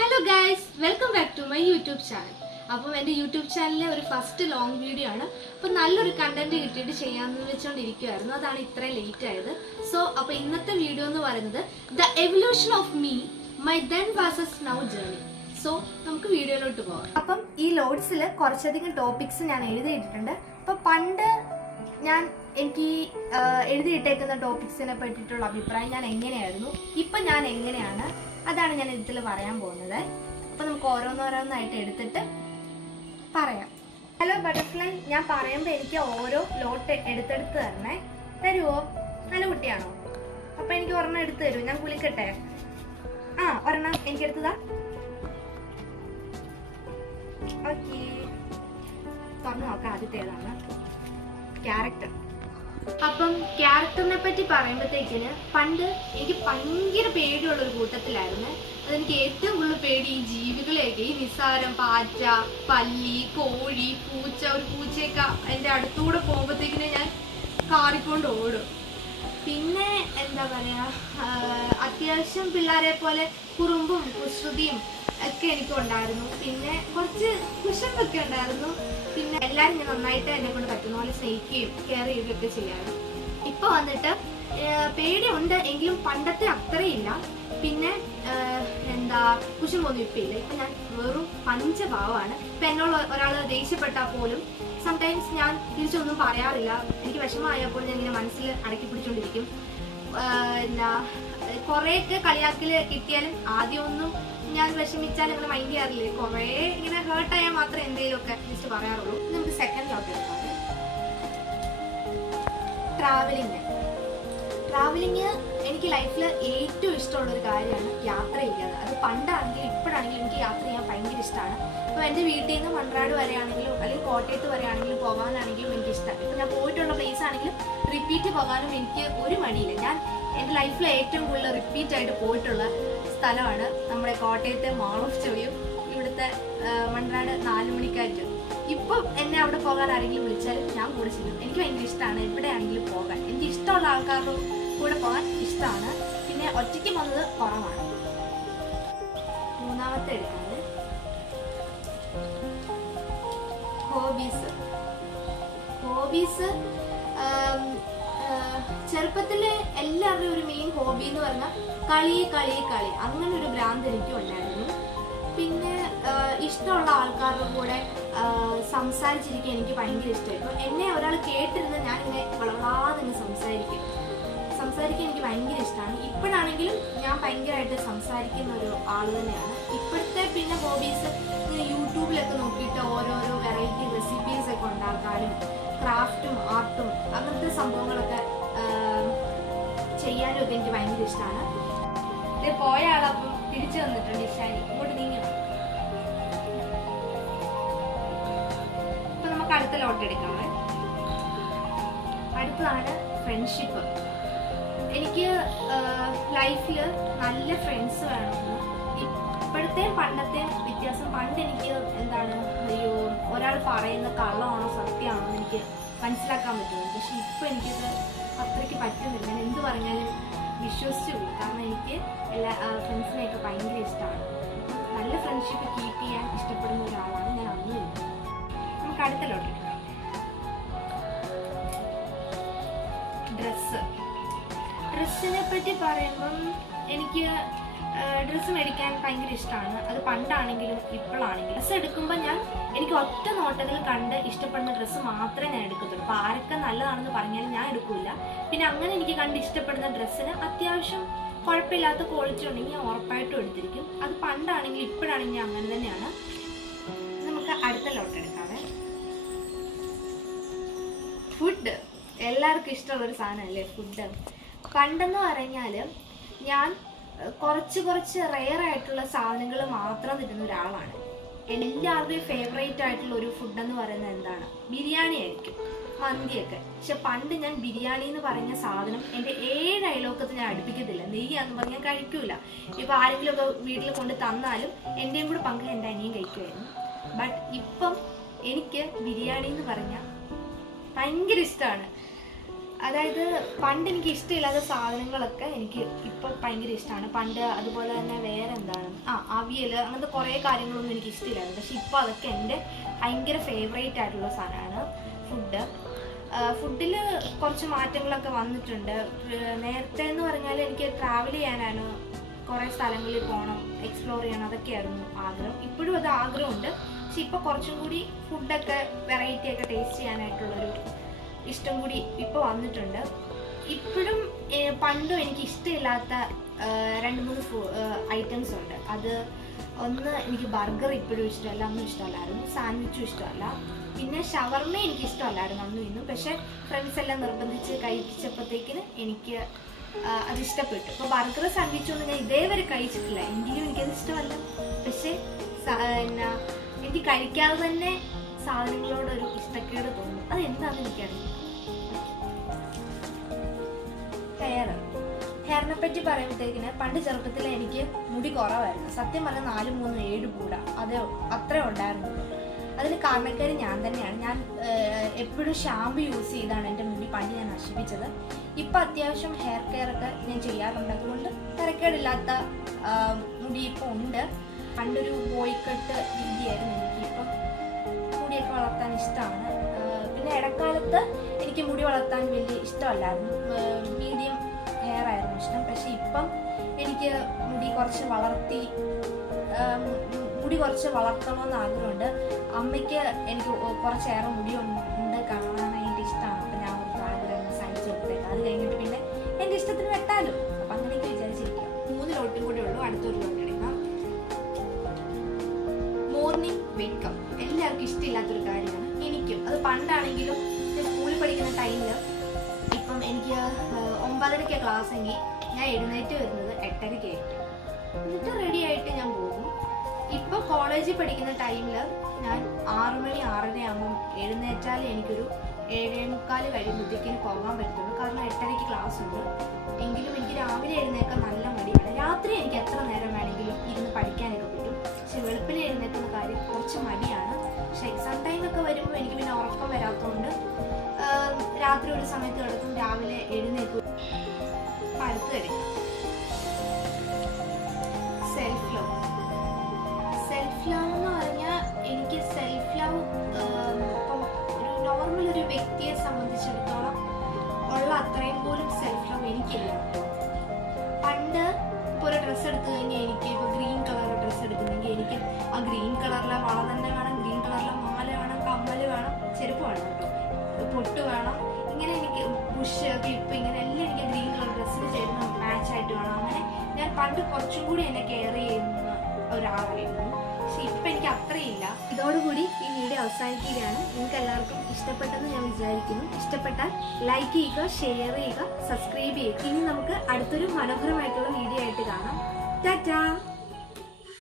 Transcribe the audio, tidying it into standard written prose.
Hello guys, welcome back to my YouTube channel. അപ്പം എൻ്റെ YouTube ചാനലിലെ ഒരു ഫസ്റ്റ് ലോങ് വീഡിയോ ആണ്. അപ്പം നല്ലൊരു കണ്ടന്റ് കിട്ടിയിട്ട് ചെയ്യാമെന്ന് വെച്ചുകൊണ്ടിരിക്കുമായിരുന്നു. അതാണ് ഇത്രയും ലേറ്റ് ആയത്. അപ്പോൾ ഇന്നത്തെ വീഡിയോ എന്ന് പറയുന്നത് the evolution of me, my then versus now journey. നമുക്ക് വീഡിയോയിലോട്ട് പോകാം. അപ്പം ഈ ലോഡ്സിൽ കുറച്ചധികം ടോപ്പിക്സ് ഞാൻ എഴുതിയിട്ടുണ്ട്. അപ്പം പണ്ട് എനിക്ക് എഴുതിയിട്ടേക്കുന്ന ടോപ്പിക്സിനെ പറ്റിയിട്ടുള്ള അഭിപ്രായം ഞാൻ എങ്ങനെയായിരുന്നു, ഇപ്പം ഞാൻ എങ്ങനെയാണ്, അതാണ് ഞാൻ ഇതിൽ പറയാൻ പോകുന്നത്. അപ്പം നമുക്ക് ഓരോന്നോരോന്നായിട്ട് എടുത്തിട്ട് പറയാം. ഹലോ ബട്ടർഫ്ലൈ, ഞാൻ പറയുമ്പോൾ എനിക്ക് ഓരോ ലോട്ട് എടുത്തെടുത്ത് തരണേ. തരുമോ? നല്ല കുട്ടിയാണോ? അപ്പം എനിക്ക് ഒരെണ്ണം എടുത്തു തരുമോ? ഞാൻ കുളിക്കട്ടെ. ഒരെണ്ണം എനിക്ക് എടുത്തതാ. ഓക്കെ, തുറന്നു നോക്കാം. ആദ്യത്തേതാണ് ക്യാരക്ടർ. അപ്പം ക്യാരക്ടറിനെ പറ്റി പറയുമ്പോഴത്തേക്കിന് പണ്ട് എനിക്ക് ഭയങ്കര പേടിയുള്ളൊരു കൂട്ടത്തിലായിരുന്നു. അതെനിക്ക് ഏറ്റവും കൂടുതൽ പേടി ഈ ജീവികളെയൊക്കെ, ഈ നിസ്സാരം പാറ്റ, പല്ലി, കോഴി, പൂച്ച. ഒരു പൂച്ചയൊക്കെ എൻ്റെ അടുത്തൂടെ പോകുമ്പോഴത്തേക്കിന് ഞാൻ കാറിക്കൊണ്ട് ഓടും. പിന്നെ എന്താ പറയാ, അത്യാവശ്യം പിള്ളേരെ പോലെ കുറുമ്പും കുസൃതിയും ഒക്കെ എനിക്കുണ്ടായിരുന്നു. പിന്നെ കുറച്ച് കുശമ്പൊക്കെ ഉണ്ടായിരുന്നു. പിന്നെ എല്ലാവരും ഞാൻ നന്നായിട്ട് എന്നെ കൊണ്ട് പറ്റുന്ന പോലെ സ്നേഹിക്കുകയും കെയർ ചെയ്യുകയൊക്കെ ചെയ്യാറ്. ഇപ്പൊ വന്നിട്ട് പേടിയുണ്ട്, എങ്കിലും പണ്ടത്തെ അത്രയില്ല. പിന്നെ കുശുമ്പൊന്നും ഇപ്പം ഇല്ല. ഇപ്പൊ ഞാൻ വെറും പഞ്ചഭാവമാണ്. ഇപ്പൊ എന്നോട് ഒരാൾ ദേഷ്യപ്പെട്ടാൽ പോലും സംടൈംസ് ഞാൻ തിരിച്ചൊന്നും പറയാറില്ല. എനിക്ക് വിഷമമായപ്പോൾ ഞാൻ ഇങ്ങനെ മനസ്സിൽ അടക്കി പിടിച്ചോണ്ടിരിക്കും. കുറെയൊക്കെ കളിയാക്കല് കിട്ടിയാലും ആദ്യമൊന്നും ഞാൻ വിഷമിച്ചാൽ അങ്ങനെ മൈൻഡ് ചെയ്യാറില്ലേ. കുറേ ഇങ്ങനെ ഹേർട്ടായാൽ മാത്രമേ എന്തെങ്കിലുമൊക്കെ ജസ്റ്റ് പറയാറുള്ളൂ. നമുക്ക് സെക്കൻഡിലോട്ട് എടുക്കാം. ട്രാവലിങ് എനിക്ക് ലൈഫിൽ ഏറ്റവും ഇഷ്ടമുള്ളൊരു കാര്യമാണ്. യാത്ര ചെയ്യുന്നത്. അത് പണ്ടാണെങ്കിലും ഇപ്പോഴാണെങ്കിലും എനിക്ക് യാത്ര ചെയ്യാൻ ഭയങ്കര ഇഷ്ടമാണ്. ഇപ്പോൾ എൻ്റെ വീട്ടിൽ നിന്ന് മൺറാട് വരെയാണെങ്കിലും അല്ലെങ്കിൽ കോട്ടയത്ത് വരെയാണെങ്കിലും പോകാനാണെങ്കിലും എനിക്ക് ഇഷ്ടമാണ്. ഇപ്പോൾ ഞാൻ പോയിട്ടുള്ള പ്ലേസ് ആണെങ്കിലും റിപ്പീറ്റ് പോകാനും എനിക്ക് ഒരു മടിയില്ല. ഞാൻ എൻ്റെ ലൈഫിൽ ഏറ്റവും കൂടുതൽ റിപ്പീറ്റ് ആയിട്ട് പോയിട്ടുള്ള സ്ഥലമാണ് നമ്മുടെ കോട്ടയത്തെ മാൾ ഓഫ് ചോയും ഇവിടുത്തെ മൺറാട് 4 മണിക്കാറ്റ്. ഇപ്പം എന്നെ അവിടെ പോകാൻ ആരെങ്കിലും വിളിച്ചാലും ഞാൻ കൂടെ ചെയ്യും. എനിക്ക് ഭയങ്കര ഇഷ്ടമാണ് എവിടെയാണെങ്കിലും പോകാൻ. എനിക്ക് ഇഷ്ടമുള്ള ആൾക്കാരുടെ കൂടെ പോകാൻ ഇഷ്ടമാണ്. പിന്നെ ഒറ്റയ്ക്ക് പോകുന്നത് കുറവാണ്. മൂന്നാമത്തെ എടുക്കുന്നത് ഹോബീസ്. ചെറുപ്പത്തിലെ എല്ലാവരുടെയും ഒരു മെയിൻ ഹോബി എന്ന് പറഞ്ഞാൽ കളി. അങ്ങനെ ഒരു ഭ്രാന്ത് എനിക്കും ഉണ്ടായിരുന്നു. പിന്നെ ഇഷ്ടമുള്ള ആൾക്കാരുടെ കൂടെ സംസാരിച്ചിരിക്കാൻ എനിക്ക് ഭയങ്കര ഇഷ്ടമായി. ഇപ്പം എന്നെ ഒരാൾ കേട്ടിരുന്ന് ഞാനിങ്ങനെ വളരാതെ സംസാരിക്കാൻ എനിക്ക് ഭയങ്കര ഇഷ്ടമാണ്. ഇപ്പോഴാണെങ്കിലും ഞാൻ ഭയങ്കരമായിട്ട് സംസാരിക്കുന്ന ഒരു ആൾ തന്നെയാണ്. ഇപ്പോഴത്തെ പിന്നെ ഹോബീസ് ഇങ്ങനെ യൂട്യൂബിലൊക്കെ നോക്കിയിട്ട് ഓരോരോ വെറൈറ്റി റെസിപ്പീസ് ഒക്കെ ഉണ്ടാക്കാനും ക്രാഫ്റ്റും ആർട്ടും അങ്ങനത്തെ സംഭവങ്ങളൊക്കെ ചെയ്യാനും ഒക്കെ എനിക്ക് ഭയങ്കര ഇഷ്ടമാണ്. ഇത് പോയ ആളപ്പം തിരിച്ചു വന്നിട്ടുണ്ട്. ഇഷാനി ഇങ്ങോട്ട് നീങ്ങും. ഇപ്പൊ നമുക്ക് അടുത്ത ലോട്ട് എടുക്കാമേ. അടുത്തതാണ് ഫ്രണ്ട്ഷിപ്പ്. എനിക്ക് ലൈഫിൽ നല്ല ഫ്രണ്ട്സ് വേണമെന്ന്. ഇപ്പോഴത്തെയും പണ്ടത്തെയും വ്യത്യാസം, പണ്ട് എനിക്ക് അയ്യോ ഒരാൾ പറയുന്ന കള്ളമാണോ സത്യമാണോ എന്ന് എനിക്ക് മനസ്സിലാക്കാൻ പറ്റുന്നത്. പക്ഷെ ഇപ്പം എനിക്കത് അത്രയ്ക്ക് പറ്റുന്നില്ല. ഞാൻ എന്ത് പറഞ്ഞാലും വിശ്വസിച്ചു പോകും. കാരണം എനിക്ക് എല്ലാ ഫ്രണ്ട്സിനെയൊക്കെ ഭയങ്കര ഇഷ്ടമാണ്. നല്ല ഫ്രണ്ട്ഷിപ്പ് കീപ്പ് ചെയ്യാൻ ഇഷ്ടപ്പെടുന്ന ഒരാളാണ് ഞാൻ. അന്നും നമുക്ക് അടുത്ത ലോട്ട് എടുക്കാം. ഡ്രസ്സിനെ പറ്റി പറയുമ്പം എനിക്ക് ഡ്രസ്സ് മേടിക്കാൻ ഭയങ്കര ഇഷ്ടമാണ്. അത് പണ്ടാണെങ്കിലും ഇപ്പോഴാണെങ്കിലും. ഡ്രസ്സ് എടുക്കുമ്പോൾ എനിക്ക് ഒറ്റ നോട്ടത്തിൽ കണ്ട് ഇഷ്ടപ്പെടുന്ന ഡ്രസ്സ് മാത്രമേ ഞാൻ എടുക്കത്തുള്ളൂ. അപ്പോൾ ആരൊക്കെ നല്ലതാണെന്ന് പറഞ്ഞാലും ഞാൻ എടുക്കില്ല. പിന്നെ അങ്ങനെ എനിക്ക് കണ്ട് ഇഷ്ടപ്പെടുന്ന ഡ്രസ്സിന് അത്യാവശ്യം കുഴപ്പമില്ലാത്ത ക്വാളിറ്റി ഉണ്ടെങ്കിൽ ഞാൻ ഉറപ്പായിട്ടും എടുത്തിരിക്കും. അത് പണ്ടാണെങ്കിലും ഇപ്പോഴാണെങ്കിലും അങ്ങനെ തന്നെയാണ്. നമുക്ക് അടുത്ത ലോട്ട് എടുക്കാവേ. ഫുഡ് എല്ലാവർക്കും ഇഷ്ടമുള്ളൊരു സാധനമല്ലേ ഫുഡ്. പണ്ടെന്ന് പറഞ്ഞാൽ ഞാൻ കുറച്ച് റെയർ ആയിട്ടുള്ള സാധനങ്ങൾ മാത്രം തിന്നുന്ന ഒരാളാണ്. എല്ലാവരുടെയും ഫേവറേറ്റ് ആയിട്ടുള്ള ഒരു ഫുഡെന്ന് പറയുന്നത് എന്താണ്? ബിരിയാണി ആയിരിക്കും, മന്തിയൊക്കെ. പക്ഷെ പണ്ട് ഞാൻ ബിരിയാണി എന്ന് പറഞ്ഞ സാധനം എൻ്റെ 7 അയലോക്കത്ത് ഞാൻ അടുപ്പിക്കത്തില്ല. നെയ്യാന്ന് പറഞ്ഞാൽ കഴിക്കൂല. ഇപ്പോൾ ആരെങ്കിലുമൊക്കെ വീട്ടിൽ കൊണ്ട് തന്നാലും എൻ്റെയും കൂടെ പങ്ക് എൻ്റെ അനിയൻ കഴിക്കുമായിരുന്നു. ബട്ട് ഇപ്പം എനിക്ക് ബിരിയാണി എന്ന് പറഞ്ഞാൽ ഭയങ്കര ഇഷ്ടമാണ്. അതായത് പണ്ട് എനിക്ക് ഇഷ്ടമില്ലാത്ത സാധനങ്ങളൊക്കെ എനിക്ക് ഇപ്പം ഭയങ്കര ഇഷ്ടമാണ്. പണ്ട് അതുപോലെ തന്നെ വേറെ എന്താണ് അവിയൽ അങ്ങനത്തെ കുറേ കാര്യങ്ങളൊന്നും എനിക്ക് ഇഷ്ടമില്ലായിരുന്നു. പക്ഷെ ഇപ്പോൾ അതൊക്കെ എൻ്റെ ഭയങ്കര ഫേവറേറ്റ് ആയിട്ടുള്ള സാധനമാണ് ഫുഡിൽ കുറച്ച് മാറ്റങ്ങളൊക്കെ വന്നിട്ടുണ്ട്. നേരത്തെ എന്ന് പറഞ്ഞാൽ എനിക്ക് ട്രാവൽ ചെയ്യാനാണ്, കുറേ സ്ഥലങ്ങളിൽ പോകണം, എക്സ്പ്ലോർ ചെയ്യണം, അതൊക്കെയായിരുന്നു ആഗ്രഹം. ഇപ്പോഴും അത് ആഗ്രഹമുണ്ട്. പക്ഷെ ഇപ്പോൾ കുറച്ചും കൂടി ഫുഡൊക്കെ വെറൈറ്റി ഒക്കെ ടേസ്റ്റ് ചെയ്യാനായിട്ടുള്ളൊരു ഇഷ്ടം കൂടി ഇപ്പോൾ വന്നിട്ടുണ്ട്. ഇപ്പോഴും പണ്ടും എനിക്ക് ഇഷ്ടമില്ലാത്ത 2-3 ഐറ്റംസ് ഉണ്ട്. അത് ഒന്ന്, എനിക്ക് ബർഗർ ഇപ്പോഴും ഇഷ്ടമല്ല, ഒന്നും ഇഷ്ടമല്ലായിരുന്നു. സാൻഡ്വിച്ചും ഇഷ്ടമല്ല. പിന്നെ ഷവർമ എനിക്ക് ഇഷ്ടമല്ലായിരുന്നു അന്നും ഇന്നും. പക്ഷേ ഫ്രണ്ട്സ് എല്ലാം നിർബന്ധിച്ച് കഴിപ്പിച്ചപ്പോഴത്തേക്കിന് എനിക്ക് അതിഷ്ടപ്പെട്ടു. അപ്പോൾ ബർഗർ സാൻഡ്വിച്ചൊന്നും ഞാൻ ഇതേവരെ കഴിച്ചിട്ടില്ല, എങ്കിലും എനിക്കത് ഇഷ്ടമല്ല. പക്ഷേ എനിക്ക് കഴിക്കാതെ തന്നെ സാധനങ്ങളോടൊരു ഇഷ്ടക്കേട് തോന്നും. അതെന്താണെന്ന് എനിക്കറിയില്ല. ഹെയറിനെ പറ്റി പറയുമ്പോഴത്തേക്കിന് പണ്ട് ചെറുപ്പത്തിൽ എനിക്ക് മുടി കുറവായിരുന്നു. സത്യം പറഞ്ഞാൽ 4, 3, 7 കൂട അത്രേ ഉണ്ടായിരുന്നുള്ളൂ. അതിന് കാരണക്കാരി ഞാൻ തന്നെയാണ്. ഞാൻ എപ്പോഴും ഷാമ്പു യൂസ് ചെയ്താണ് എൻ്റെ മുടി പണ്ട് ഞാൻ നശിപ്പിച്ചത്. ഇപ്പം അത്യാവശ്യം ഹെയർ കെയർ ഒക്കെ ഞാൻ ചെയ്യാറുണ്ട്. അതുകൊണ്ട് തരക്കേടില്ലാത്ത മുടി ഇപ്പോൾ ഉണ്ട്. പണ്ടൊരു ബോയ് കട്ട് രീതിയായിരുന്നു എനിക്ക്. ഇപ്പം മുടിയൊക്കെ വളർത്താൻ ഇഷ്ടമാണ്. പിന്നെ ഇടക്കാലത്ത് എനിക്ക് മുടി വളർത്താൻ വലിയ ഇഷ്ടമല്ലായിരുന്നു, മീഡിയം ഹെയർ ആയിരുന്നു ഇഷ്ടം. പക്ഷെ ഇപ്പം എനിക്ക് മുടി കുറച്ച് വളർത്തണമെന്ന് ആഗ്രഹമുണ്ട്. അമ്മയ്ക്ക് എനിക്ക് കുറച്ചേറെ മുടി ഉണ്ട് കാണാനായിട്ട് ഇഷ്ടമാണ്. അപ്പം ഞാൻ ഒരു ആഗ്രഹം സഹിച്ചു കൊടുത്തേക്കാം. അത് കഴിഞ്ഞിട്ട് പിന്നെ എൻ്റെ ഇഷ്ടത്തിന് വെട്ടാലും. അപ്പം അങ്ങനെയൊക്കെ വിചാരിച്ചിരിക്കുക. 3 ലോട്ടും കൂടെ ഉള്ളൂ. അടുത്തൊരു ലോട്ട് എടുക്കാം. മോർണിംഗ് വേക്കപ്പ് എല്ലാവർക്കും ഇഷ്ടമില്ലാത്തൊരു കാര്യമാണ്. എനിക്കും അത് പണ്ടാണെങ്കിലും സ്കൂളിൽ പഠിക്കുന്ന ടൈമിൽ ഇപ്പം എനിക്ക് 9:30 ക്ലാസ് എങ്കിൽ ഞാൻ എഴുന്നേറ്റ് വരുന്നത് 8:30 എന്നിട്ട് റെഡി ആയിട്ട് ഞാൻ പോകും. ഇപ്പോൾ കോളേജിൽ പഠിക്കുന്ന ടൈമിൽ ഞാൻ 6 മണി 6:30 ആകുമ്പം എഴുന്നേറ്റാൽ എനിക്കൊരു 7:45 കഴിയുമ്പോഴത്തേക്കിന് പോകാൻ പറ്റുള്ളൂ. കാരണം 8:30 ക്ലാസ് ഉണ്ട്. എങ്കിലും എനിക്ക് രാവിലെ എഴുന്നേക്കാൻ നല്ല മടിയാണ്. രാത്രി എനിക്ക് എത്ര നേരം വേണമെങ്കിലും ഇരുന്ന് പഠിക്കാനൊക്കെ പറ്റും. പക്ഷെ വെളുപ്പിനെ എഴുന്നേക്കുന്ന കാര്യം കുറച്ച് മടിയാണ്. പക്ഷെ എക്സാം ടൈമൊക്കെ വരുമ്പോൾ എനിക്ക് പിന്നെ ഉറക്കം വരാത്തതുകൊണ്ട് രാത്രി ഒരു സമയത്ത് കിടക്കും, രാവിലെ എഴുന്നേക്കും. അടുത്ത് കഴിക്കും സെൽഫ് ലവ് എന്ന് പറഞ്ഞാൽ എനിക്ക് സെൽഫ് ലവ് ഇപ്പം ഒരു നോർമൽ ഒരു വ്യക്തിയെ സംബന്ധിച്ചിടത്തോളം ഉള്ള അത്രയും പോലും സെൽഫ് ലവ് എനിക്കില്ല. പണ്ട് ഇപ്പോൾ ഒരു ഡ്രസ്സ് എടുത്തു കഴിഞ്ഞാൽ എനിക്ക് ഇപ്പോൾ ഗ്രീൻ കളർ ഡ്രസ്സ് എടുക്കുന്നെങ്കിൽ എനിക്ക് ആ ഗ്രീൻ കളറിലെ വള തന്നെ വേണം, ഗ്രീൻ കളറിലെ മാല വേണം, കമ്മൽ വേണം, ചെരുപ്പ് വേണം കേട്ടോ, പൊട്ട് വേണം. ഇങ്ങനെ എനിക്ക് പുഷ് ക്ലിപ്പ് ഇങ്ങനെ എല്ലാം എനിക്ക് ഗ്രീൻ കളർ ഡ്രസ്സിന് ചേരുന്ന മാച്ചായിട്ട് വേണം. അങ്ങനെ ഞാൻ പണ്ട് കുറച്ചും കൂടി എന്നെ കെയർ ചെയ്യുന്ന ഒരാളായിരുന്നു. പക്ഷെ ഇപ്പം എനിക്ക് അത്രയില്ല. ഇതോടുകൂടി ഈ വീഡിയോ അവസാനിക്കുകയാണ്. നിങ്ങൾക്ക് എല്ലാവർക്കും ഇഷ്ടപ്പെട്ടെന്ന് ഞാൻ വിചാരിക്കുന്നു. ഇഷ്ടപ്പെട്ടാൽ ലൈക്ക് ചെയ്യുക, ഷെയർ ചെയ്യുക, സബ്സ്ക്രൈബ് ചെയ്യുക. ഇനി നമുക്ക് അടുത്തൊരു മനോഹരമായിട്ടുള്ള വീഡിയോ ആയിട്ട് കാണാം. ടാറ്റാ.